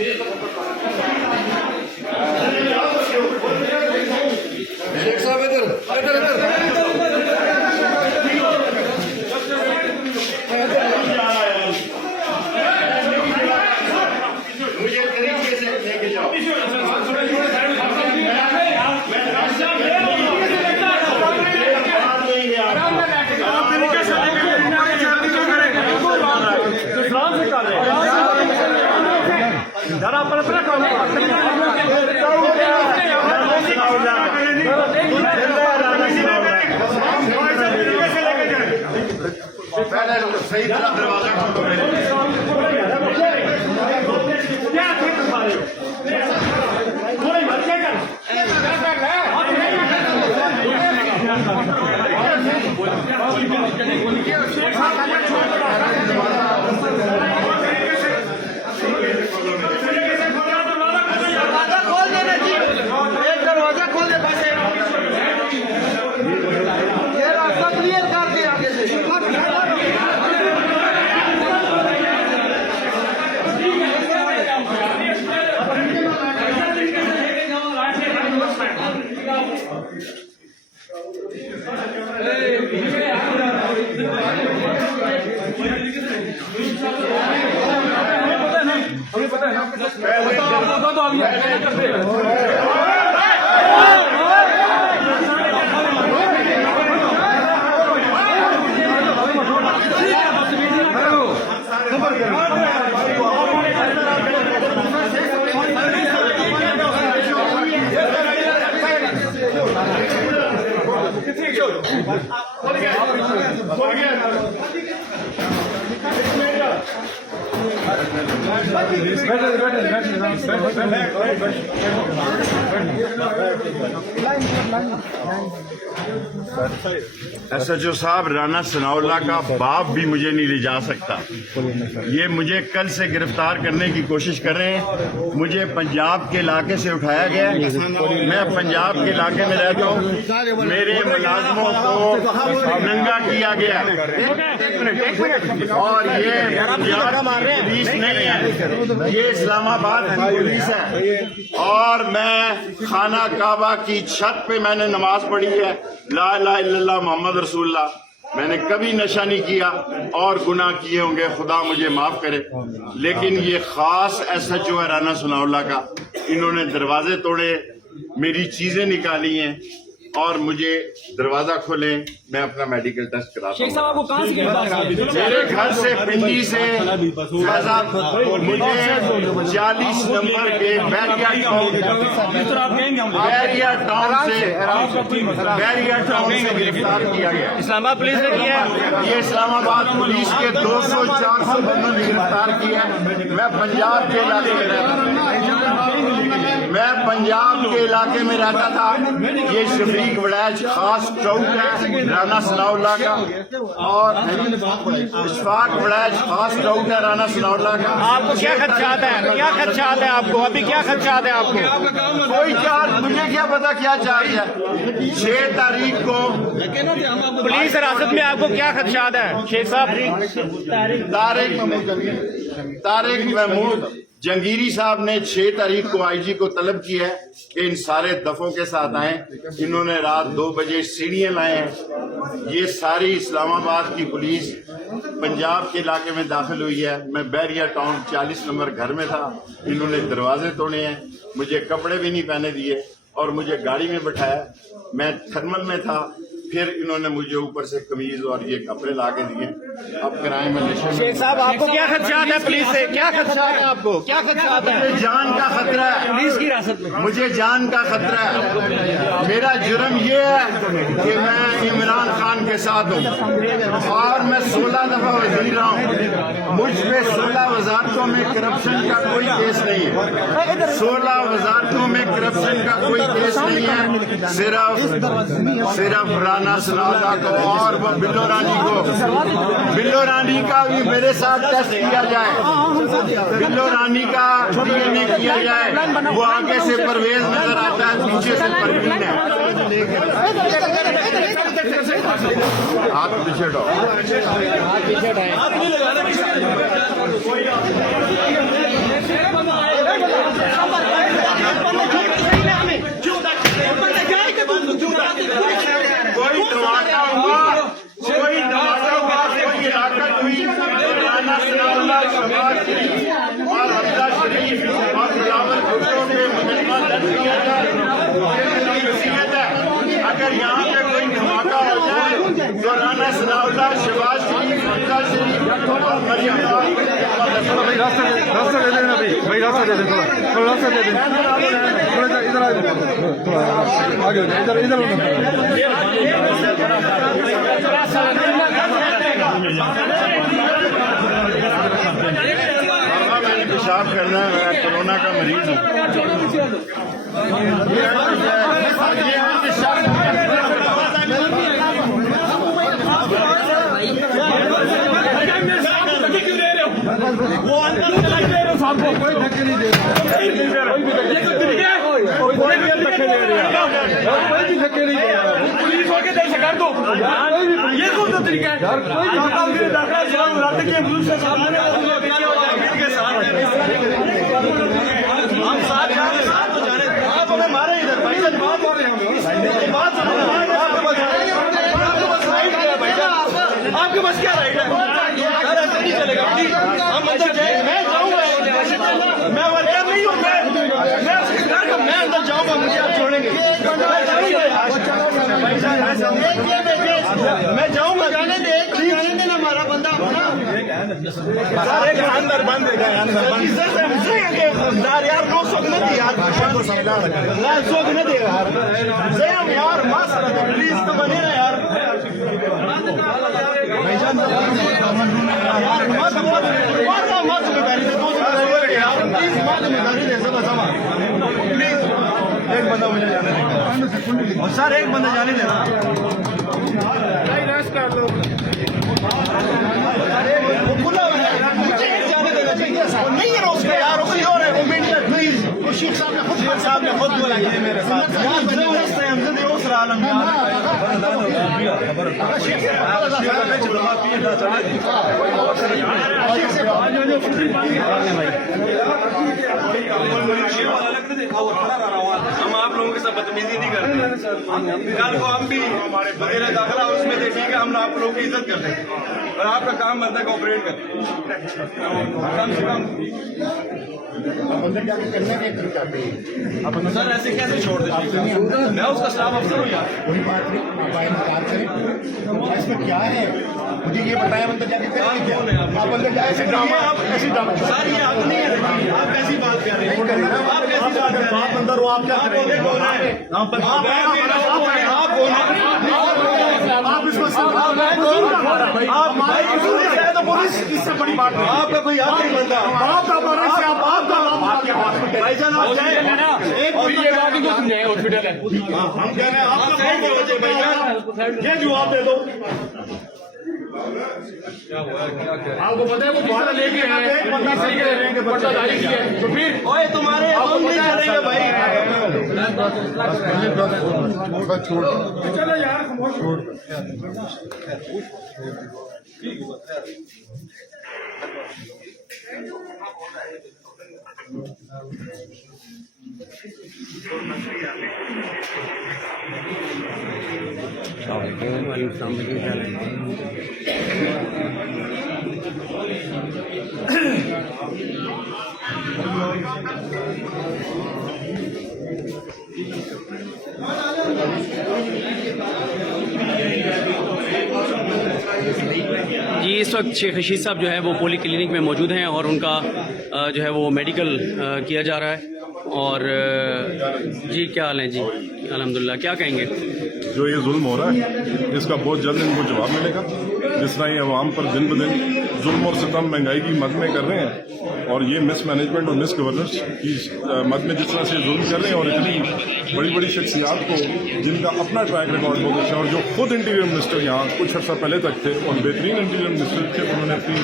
शेख साहब इधर इधर इधर मुझे तरीके से लेके जाओ। सही तरह दरवाजा खोलो। दरवाजा खोल दे, ये रास्ता क्लियर कर दे आगे से। हमें पता है ना, SHO साहब, राना सनाउल्लाह का बाप भी मुझे नहीं ले जा सकता। ये मुझे कल से गिरफ्तार करने की कोशिश कर रहे हैं। मुझे पंजाब के इलाके से उठाया गया। मैं पंजाब के इलाके में रहता हूँ। मेरे मुलाजमों को नंगा किया गया और ये पुलिस नहीं है, ये इस्लामाबाद की पुलिस है। और मैं खाना काबा की छत पे मैंने नमाज पढ़ी है, ला इलाहा इल्लल्लाह मोहम्मद रसूलुल्लाह। मैंने कभी नशा नहीं किया और गुनाह किए होंगे, खुदा मुझे माफ करे। लेकिन ये खास SHO है राना सनाउल्लाह का। इन्होंने दरवाजे तोड़े, मेरी चीजें निकाली हैं और मुझे दरवाजा खोले, मैं अपना मेडिकल टेस्ट कराता हूँ। शेख साहब आपको कहाँ से गिरफ्तार किया? मेरे घर से, पिंडी से, मुझे 40 नंबर के बैरिया टाउन से गिरफ्तार किया गया। इस्लामाबाद पुलिस ने किया है? ये इस्लामाबाद पुलिस के 200-400 बंदों ने गिरफ्तार किया। मैं पंजाब के इलाके में रहता था। मैं पंजाब के इलाके में रहता था। ये शफीक वड़ैच खास चौक है राना सनाउल्लाह का, और इशफाक वड़ैच खास चौक है राना सनाउल्लाह का। आपको क्या खदशात है? क्या खदशात है आपको? अभी क्या खदशात है आपको? कोई चार्ज, मुझे क्या पता क्या चार्ज है। 6 तारीख को पुलिस हिरासत में आपको क्या खदशात है शेख साहब? तारिक महमूद जंगीरी साहब ने 6 तारीख को IG को तलब किया है कि इन सारे दफों के साथ आए। इन्होंने रात 2 बजे सीढ़ियां लाए हैं। ये सारी इस्लामाबाद की पुलिस पंजाब के इलाके में दाखिल हुई है। मैं बैरिया टाउन 40 नंबर घर में था। इन्होंने दरवाजे तोड़े हैं, मुझे कपड़े भी नहीं पहने दिए और मुझे गाड़ी में बैठाया। मैं थर्मल में था, फिर इन्होंने मुझे ऊपर से कमीज और ये कपड़े ला के दिए। अब किराए में नशे। शेख साहब आपको क्या खदशात है पुलिस से? क्या खदशात है आपको? क्या खदशात है? मुझे जान का खतरा है पुलिस की हिरासत में। मुझे जान का खतरा है। मेरा जुर्म ये है कि मैं इमरान खान के साथ हूँ और मैं 16 दफा वजीर रहा हूँ। मुझ पे 16 वजारतों में करप्शन का कोई केस नहीं है। 16 वजारतों में करप्शन का कोई केस नहीं है। सिर्फ राना सनाउल्लाह को और वो बिल्लो रानी का भी मेरे साथ टेस्ट किया जाए। बिल्लो रानी का DNA किया जाए। वो आगे से परवेज नजर आता है, पीछे से परवीन है। हाथ पीछे हटाओ। शहबाज शरीफ, हमजा शरीफ और मरियम भाई रास्ता दे देना भाई रास्ता दे दें थोड़ा रास्ता दे दें थोड़ा इधर थोड़ा आगे हो जाए इधर मैंने पेशाब करना है, मैं कोरोना का मरीज हूँ। वो अंदर चला के कोई धक्के नहीं दे रहा कोई भी धक्के नहीं दे रहा पुलिस होके दे कर दो ये कौन सा तरीका है यार कोई रात के पुलिस के सामने हम साथ हो जाने आप हमें मारे इधर भाई बात हो रहे हैं बात आपके बस क्या राइट है यार ऐसे नहीं चलेगा हम अंदर जाए मैं जाऊंगा मैं वर्कर नहीं हूँ मैं अंदर जाऊंगा मुझे आप छोड़ेंगे मैं जाऊंगा जाने देना हमारा बंदा अंदर बंद यार लोग सोच नहीं दी यार सोच नहीं दे यार मस्त प्लीज तो बने ना यार एक बंदा मुझे जाने देगा सर एक बंदा जाने देना खुला मुझे जाने देना चाहिए नहीं है उसका यार कोई और है वो मीडिया प्लीज शेख साहब ने खुद बोला ये मेरे साथ यार जबरदस्त है हमसे उस आलम हम आप लोगों के साथ बदतमीजी नहीं करते कल को हम भी वगैरह दाखिला उसमें देखिए कि हम आप लोगों की इज्जत करते हैं और आपका काम बनता है कोऑपरेट करते कम से कम अंदर जाके करने के तरीका पे आप सर ऐसे कैसे छोड़ देते मैं उसका स्टाफ अफसर हूँ यार कोई बात नहीं, आप इंतजार करें। इसमें क्या है मुझे ये बताया, अंदर जाके करेंगे क्या? आप अंदर जाए ऐसे ड्रामा, आप ऐसी ड्रामा सर ये आप नहीं है, आप ऐसी बात कर रहे हैं, आप ऐसी बात कर रहे हैं, आप अंदर हो, आप क्या करेंगे? आप इसको आप तो पुलिस इससे बड़ी बात है, आपका कोई याद नहीं बनता, आपका भाईजान आप जाए एक हॉस्पिटल है, हम कह रहे हैं आपका ये जवाब दे दो। आपको पता है वो भाड़ा लेके आए बंदा सही कह रहे हैं कि बच्चा जारी किया है तो फिर ओए तुम्हारे नहीं करेंगे भाई छोड़ चलो यार छोड़ जी इस वक्त शेख रशीद साहब जो है वो पोली क्लिनिक में मौजूद हैं और उनका जो है वो मेडिकल किया जा रहा है। और जी क्या हाल है जी? अल्हम्दुलिल्लाह। क्या कहेंगे? जो ये जुल्म हो रहा है इसका बहुत जल्द इनको जवाब मिलेगा। जिस तरह ये अवाम पर दिन ब दिन जुल्म और सितम महंगाई की मद में कर रहे हैं और ये मिस मैनेजमेंट और मिस गवर्नेंस की मद में जिस तरह से जुल्म कर रहे हैं और इतनी बड़ी बड़ी शख्सियात को जिनका अपना ट्रैक रिकॉर्ड बहुत अच्छा और जो खुद इंटीरियर मिनिस्टर यहाँ कुछ अर्सा पहले तक थे और बेहतरीन इंटीरियर मिनिस्टर थे, उन्होंने अपनी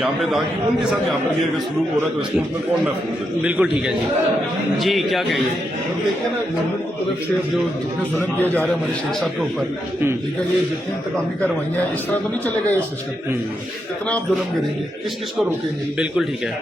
यहाँ पे दाग की, उनके साथ यहाँ पर ये सलूक हो रहा है तो इस मुल्क में कौन महफूज है? बिल्कुल ठीक है जी क्या कहेंगे? देखिए ना गवर्नमेंट की तरफ से जो जितने जुल्म किए जा रहे हैं हमारे शेख साहब के ऊपर, ठीक है, ये जितनी इंतकामी कार्रवाइयाँ इस तरह तो नहीं चलेगा ये सिस्टम। कितना आप जुल्म करेंगे, किस किस को रोकेंगे? बिल्कुल ठीक है।